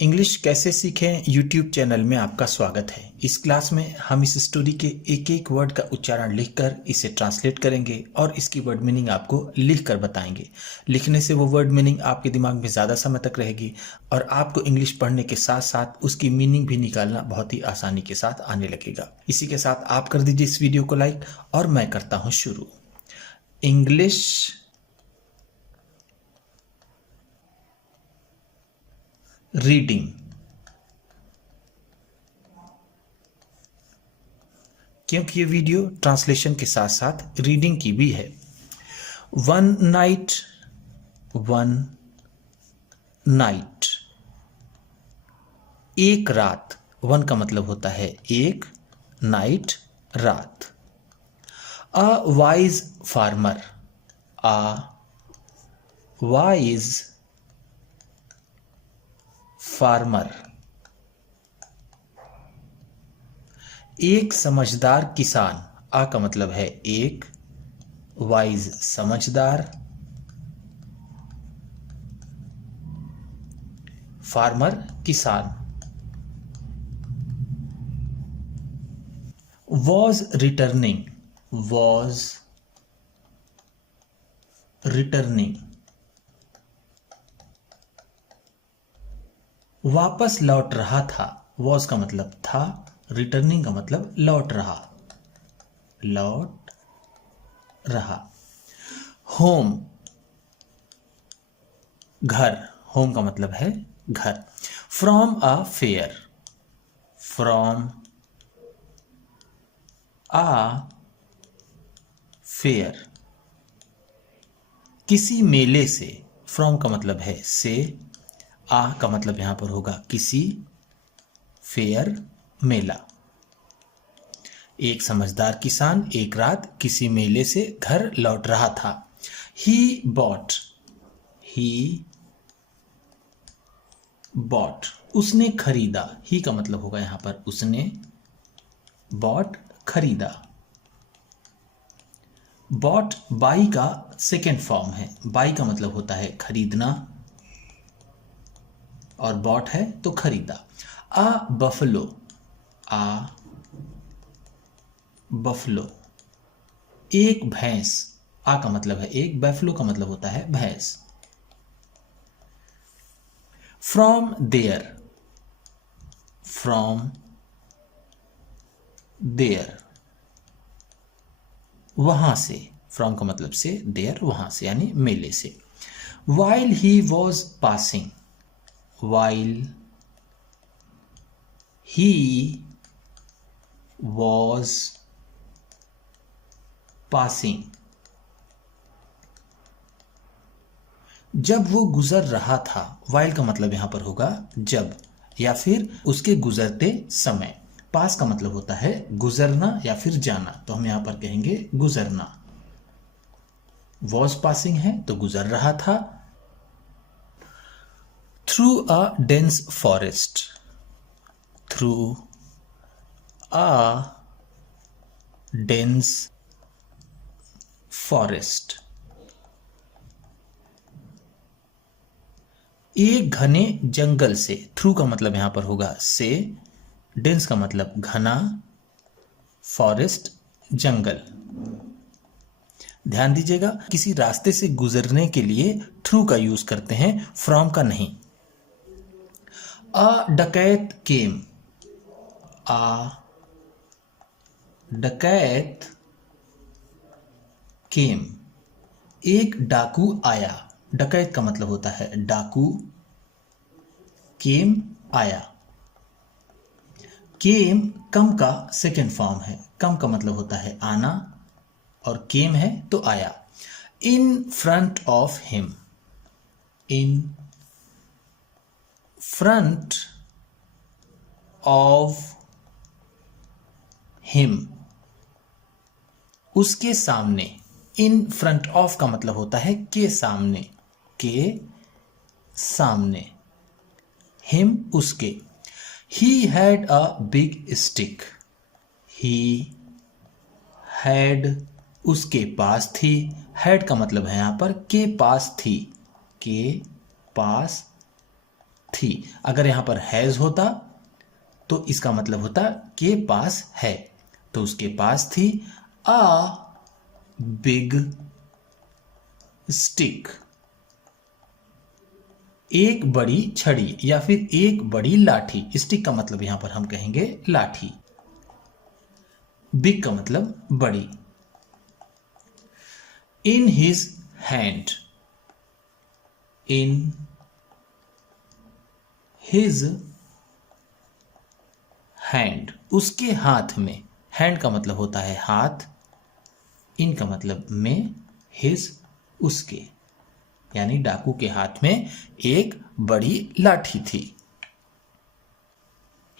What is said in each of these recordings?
English कैसे सीखें YouTube channel में आपका स्वागत है। इस क्लास में हम इस स्टोरी के एक एक वर्ड का उच्चारण लिखकर इसे ट्रांसलेट करेंगे और इसकी वर्ड मीनिंग आपको लिखकर बताएंगे। लिखने से वो वर्ड मीनिंग आपके दिमाग में ज़्यादा समय तक रहेगी और आपको इंग्लिश पढ़ने के साथ साथ उसकी मीनिंग भी निकालना बहुत ही आसानी के साथ आने लगेगा। इसी के साथ आप कर दीजिए इस वीडियो को लाइक और मैं करता हूँ शुरू। English reading. क्योंकि ये वीडियो ट्रांसलेशन के साथ साथ रीडिंग की भी है। वन नाइट, एक रात। वन का मतलब होता है एक, नाइट रात। A wise farmer, a wise farmer. एक समझदार किसान, आ का मतलब है एक, वाइज समझदार, फार्मर किसान। Was returning, was returning. वापस लौट रहा था, वॉज का मतलब था, रिटर्निंग का मतलब लौट रहा, लौट रहा। होम, घर, होम का मतलब है घर। From a fair, from a fair. किसी मेले से, फ्रॉम का मतलब है से, आ का मतलब यहां पर होगा किसी, फेयर मेला। एक समझदार किसान एक रात किसी मेले से घर लौट रहा था। ही बॉट, ही बॉट, उसने खरीदा। ही का मतलब होगा यहां पर उसने, बॉट खरीदा। बॉट बाई का सेकेंड फॉर्म है। बाई का मतलब होता है खरीदना और बॉट है तो खरीदा। आ बफलो, आ बफलो, एक भैंस। आ का मतलब है एक, बफलो का मतलब होता है भैंस। फ्रॉम देयर, फ्रॉम देयर, वहां से। फ्रॉम का मतलब से, देयर वहां से यानी मेले से। While he was passing, while he was passing, जब वो गुजर रहा था। वाइल का मतलब यहां पर होगा जब या फिर उसके गुजरते समय। पास का मतलब होता है गुजरना या फिर जाना, तो हम यहां पर कहेंगे गुजरना। वॉज पासिंग है तो गुजर रहा था। Through a dense forest, through a dense forest, एक घने जंगल से। थ्रू का मतलब यहां पर होगा से, डेंस का मतलब घना, फॉरेस्ट जंगल। ध्यान दीजिएगा किसी रास्ते से गुजरने के लिए थ्रू का यूज करते हैं, फ्रॉम का नहीं। अ डकैत केम, अ डकैत केम, एक डाकू आया। डकैत का मतलब होता है डाकू, केम आया। केम कम का सेकेंड फॉर्म है। कम का मतलब होता है आना और केम है तो आया। In front of him, in front of him, उसके सामने। इन फ्रंट ऑफ का मतलब होता है के सामने, के सामने। हिम उसके। He had a big stick, he had उसके पास थी। हैड का मतलब है यहां पर के पास थी, के पास थी। अगर यहां पर हैज होता तो इसका मतलब होता के पास है, तो उसके पास थी अ बिग स्टिक, एक बड़ी छड़ी या फिर एक बड़ी लाठी। स्टिक का मतलब यहां पर हम कहेंगे लाठी, बिग का मतलब बड़ी। In his hand, in his hand, उसके हाथ में। हैंड का मतलब होता है हाथ, इन का मतलब में, हिज उसके, यानी डाकू के हाथ में एक बड़ी लाठी थी।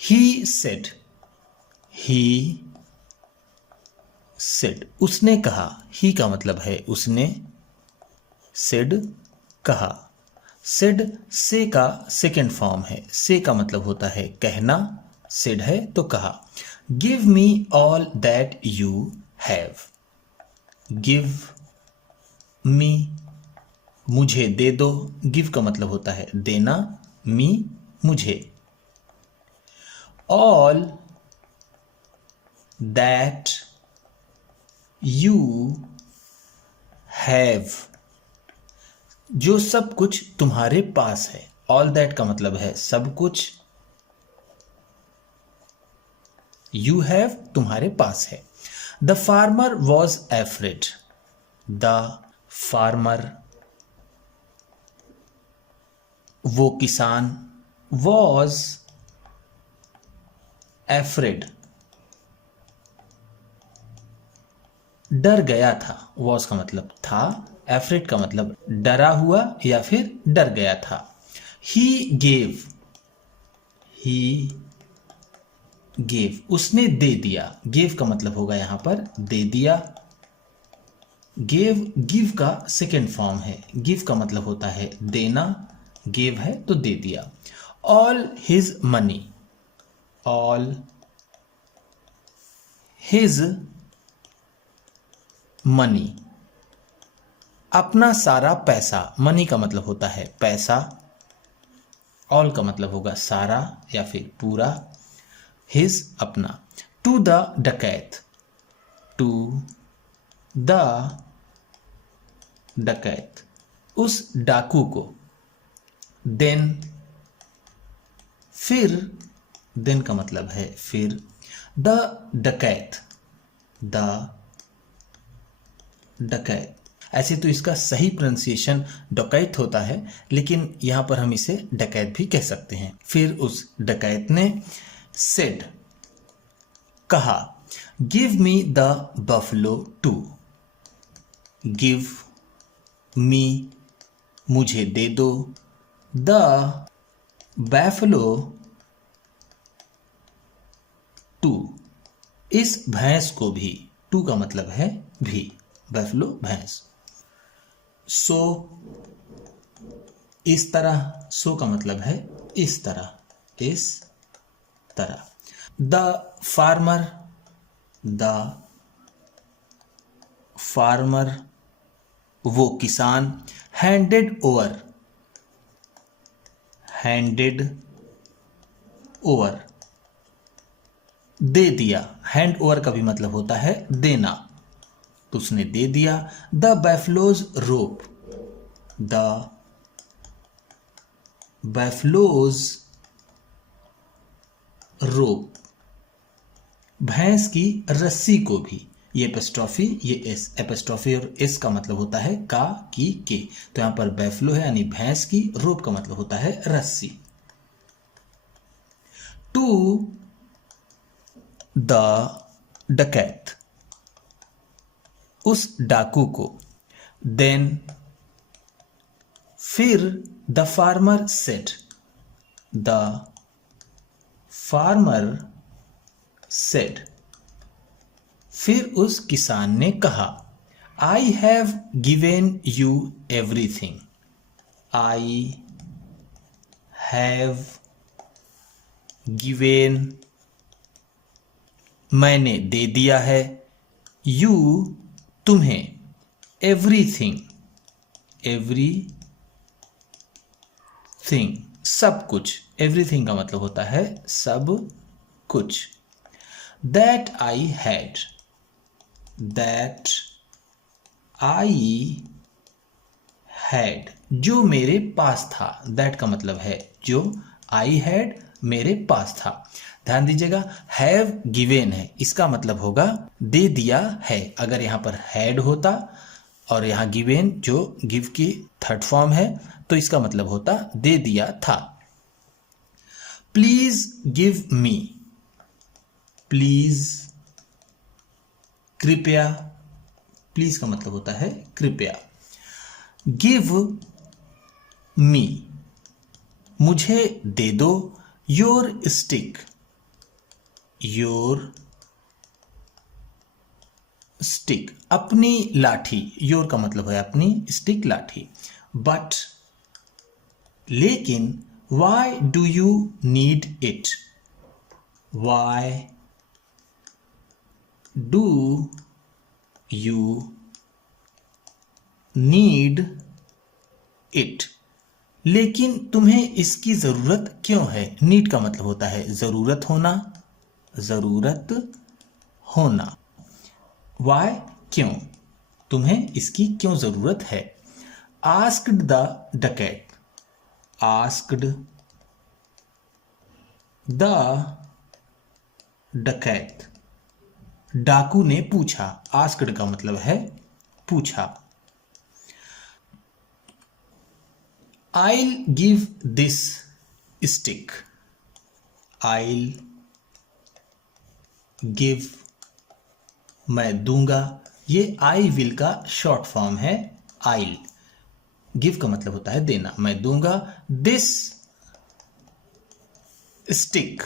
ही सेड, ही सेड, उसने कहा। ही का मतलब है उसने, सेड कहा। सेड से का सेकेंड फॉर्म है। से का मतलब होता है कहना, सेड है तो कहा। Give me all that you have, give me, मुझे दे दो। गिव का मतलब होता है देना, मी मुझे। ऑल दैट यू हैव, जो सब कुछ तुम्हारे पास है। ऑल दैट का मतलब है सब कुछ, यू हैव तुम्हारे पास है। The farmer was afraid, the farmer वो किसान, वॉज एफ्रेड डर गया था। वॉज का मतलब था, एफ्रेड का मतलब डरा हुआ या फिर डर गया था। ही गेव, ही गेव, उसने दे दिया। गेव का मतलब होगा यहां पर दे दिया। गेव गिव का सेकेंड फॉर्म है। गिव का मतलब होता है देना, गेव है तो दे दिया। All his money, all his money, अपना सारा पैसा। मनी का मतलब होता है पैसा, ऑल का मतलब होगा सारा या फिर पूरा, हिज अपना। टू द डकैत, टू द डकैत, उस डाकू को। देन फिर, देन का मतलब है फिर। द डकैत, द डकैत, ऐसे तो इसका सही प्रोनाउंसिएशन डकैत होता है, लेकिन यहां पर हम इसे डकैत भी कह सकते हैं। फिर उस डकैत ने सेड कहा, give me the buffalo too, give me मुझे दे दो, द बैफलो टू इस भैंस को भी। टू का मतलब है भी, बैफलो भैंस। सो इस तरह, सो का मतलब है इस तरह, इस तरह। द फार्मर, द फार्मर वो किसान। हैंडेड ओवर, हैंडेड ओवर दे दिया। हैंड ओवर का भी मतलब होता है देना, तो उसने दे दिया। द बैफलोज रोप, द बैफलोज रोप भैंस की रस्सी को भी। ये एपोस्ट्रोफी, ये एस, एपोस्ट्रोफी और एस का मतलब होता है का, की, के। तो यहां पर बैफलो है यानी भैंस की, रोप का मतलब होता है रस्सी। टू द डकैत उस डाकू को। देन फिर the farmer said, the farmer said फिर उस किसान ने कहा, I have given you everything, I have given मैंने दे दिया है, यू तुम्हें, एवरीथिंग, एवरीथिंग सब कुछ, एवरीथिंग का मतलब होता है सब कुछ। That I had, that I had, जो मेरे पास था। दैट का मतलब है जो, आई हैड मेरे पास था। ध्यान दीजिएगा, हैव गिवेन है, इसका मतलब होगा दे दिया है। अगर यहाँ पर हैड होता और यहाँ गिवेन जो गिव की थर्ड फॉर्म है, तो इसका मतलब होता दे दिया था। प्लीज गिव मी, प्लीज, कृपया, प्लीज का मतलब होता है कृपया। गिव मी, मुझे दे दो। योर स्टिक, योर स्टिक, अपनी लाठी। योर का मतलब है अपनी, स्टिक लाठी। बट, लेकिन, why do you need it, why do you need it, लेकिन तुम्हें इसकी जरूरत क्यों है। नीड का मतलब होता है जरूरत होना, जरूरत होना। वाई, क्यों, तुम्हें इसकी क्यों जरूरत है। आस्क्ड द डकैत, आस्क्ड द डकैत, डाकू ने पूछा। आस्क्ड का मतलब है पूछा। I'll give this stick, I'll give, मैं दूंगा। ये I will का शॉर्ट फॉर्म है I'll। give का मतलब होता है देना, मैं दूंगा। this stick,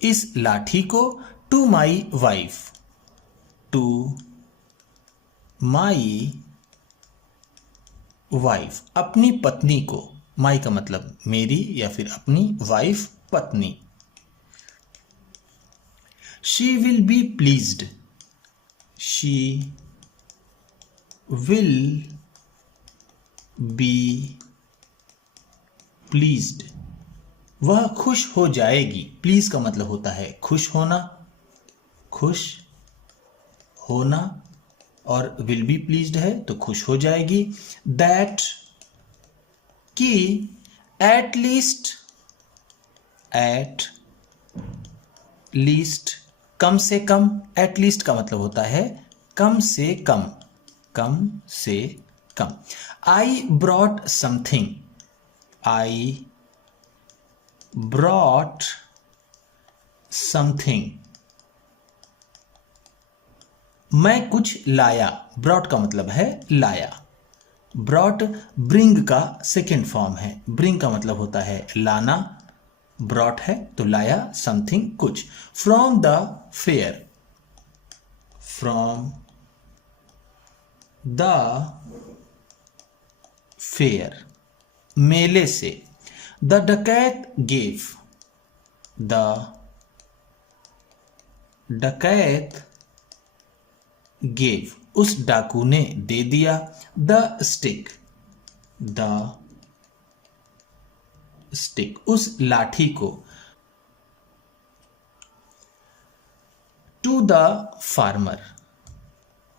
इस लाठी को, to my wife, to my wife, अपनी पत्नी को। माई का मतलब मेरी या फिर अपनी, वाइफ पत्नी। She will be pleased, she will be pleased, वह खुश हो जाएगी। प्लीज का मतलब होता है खुश होना, खुश होना, और विल बी प्लीज्ड है तो खुश हो जाएगी। दैट, कि, एट लीस्ट, एट लीस्ट, कम से कम। एट लीस्ट का मतलब होता है कम से कम, कम से कम। I brought something, I brought something, मैं कुछ लाया। ब्रॉट का मतलब है लाया। ब्रॉट ब्रिंग का सेकेंड फॉर्म है। ब्रिंग का मतलब होता है लाना, ब्रॉट है तो लाया समथिंग कुछ। From the fair, from the fair, मेले से। द डकैत गेव, द डकैत गेव, उस डाकू ने दे दिया। द स्टिक, द स्टिक, उस लाठी को। To the farmer,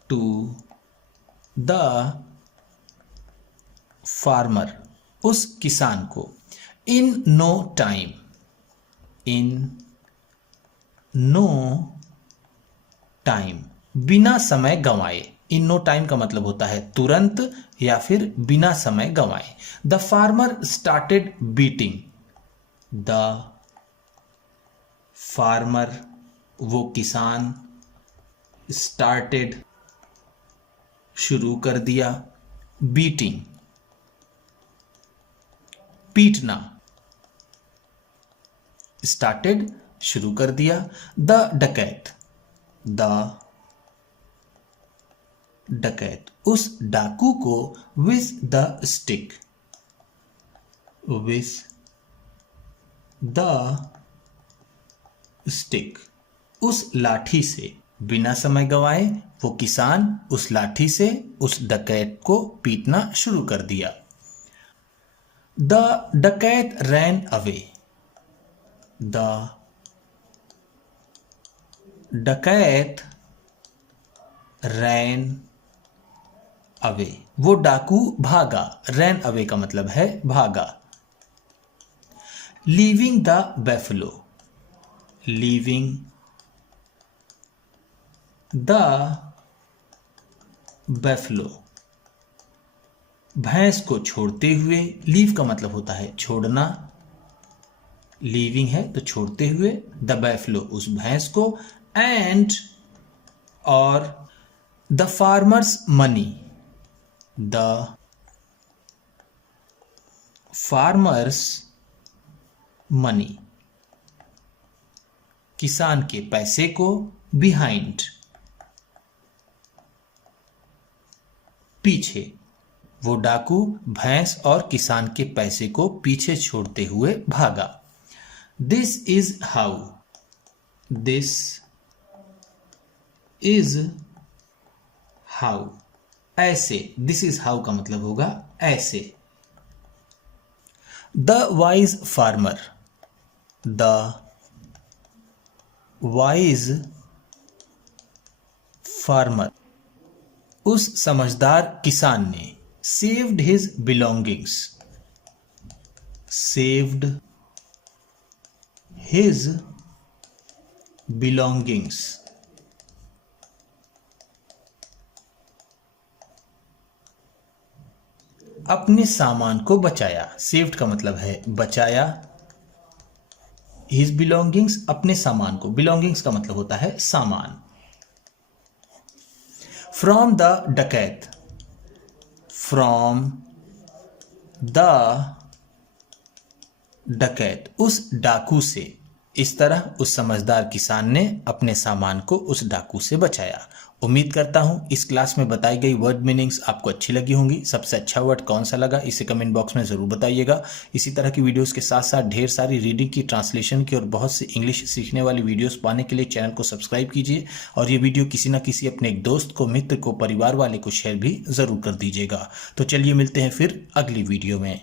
to the farmer, उस किसान को। In no time, in no time, बिना समय गंवाए। इन नो टाइम का मतलब होता है तुरंत या फिर बिना समय गंवाए। The farmer started beating, the farmer, वो किसान, स्टार्टेड, शुरू कर दिया। बीटिंग, पीटना। स्टार्टेड, शुरू कर दिया। द डकैत, द डकैत, उस डाकू को। With the stick, with the stick, उस लाठी से। बिना समय गवाए वो किसान उस लाठी से उस डकैत को पीटना शुरू कर दिया। द डकैत रैन अवे। द डकैत रैन अवे, वो डाकू भागा। रैन अवे का मतलब है भागा। Leaving the buffalo. Leaving the buffalo, भैंस को छोड़ते हुए। लीव का मतलब होता है छोड़ना, लीविंग है तो छोड़ते हुए, द बैफलो उस भैंस को, एंड और the farmers money. The farmers money, किसान के पैसे को, बिहाइंड पीछे। वो डाकू भैंस और किसान के पैसे को पीछे छोड़ते हुए भागा। This is how. This is how, ऐसे। दिस इज हाउ का मतलब होगा ऐसे। The wise farmer. The wise farmer, उस समझदार किसान ने। Saved his belongings. Saved his belongings, अपने सामान को बचाया। सेव्ड का मतलब है बचाया। हिज बिलोंगिंग्स, अपने सामान को। बिलोंगिंग्स का मतलब होता है सामान। फ्रॉम द डकैत। फ्रॉम द डकैत, उस डाकू से। इस तरह उस समझदार किसान ने अपने सामान को उस डाकू से बचाया। उम्मीद करता हूं इस क्लास में बताई गई वर्ड मीनिंग्स आपको अच्छी लगी होंगी। सबसे अच्छा वर्ड कौन सा लगा इसे कमेंट बॉक्स में ज़रूर बताइएगा। इसी तरह की वीडियोस के साथ साथ ढेर सारी रीडिंग की, ट्रांसलेशन की और बहुत सी इंग्लिश सीखने वाली वीडियोस पाने के लिए चैनल को सब्सक्राइब कीजिए और ये वीडियो किसी न किसी अपने एक दोस्त को, मित्र को, परिवार वाले को शेयर भी ज़रूर कर दीजिएगा। तो चलिए मिलते हैं फिर अगली वीडियो में।